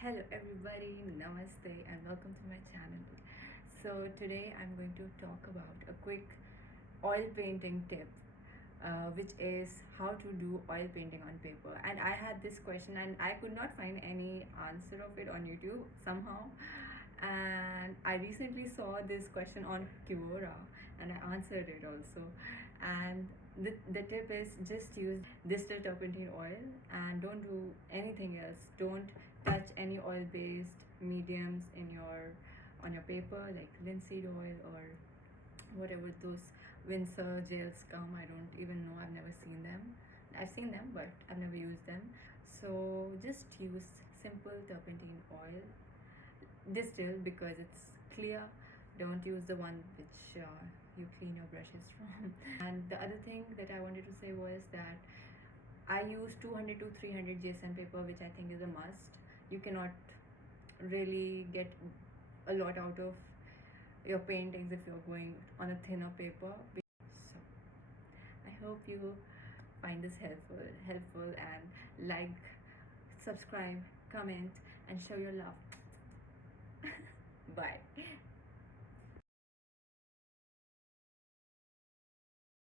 Hello everybody, namaste and welcome to my channel. So today I'm going to talk about a quick oil painting tip, which is how to do oil painting on paper. And I had this question and I could not find any answer of it on YouTube somehow, and I recently saw this question on Quora and I answered it also. And the tip is just use distilled turpentine oil and don't do anything else. Don't touch any oil based mediums in your on your paper like linseed oil or whatever those Windsor gels come. I don't even know, I've never seen them. I've seen them but I've never used them. So just use simple turpentine oil, distilled, because it's clear. Don't use the one which you clean your brushes from. And the other thing that I wanted to say was that I use 200 to 300 GSM paper, which I think is a must. You cannot really get a lot out of your paintings if you're going on a thinner paper. So I hope you find this helpful and like, subscribe, comment and show your love.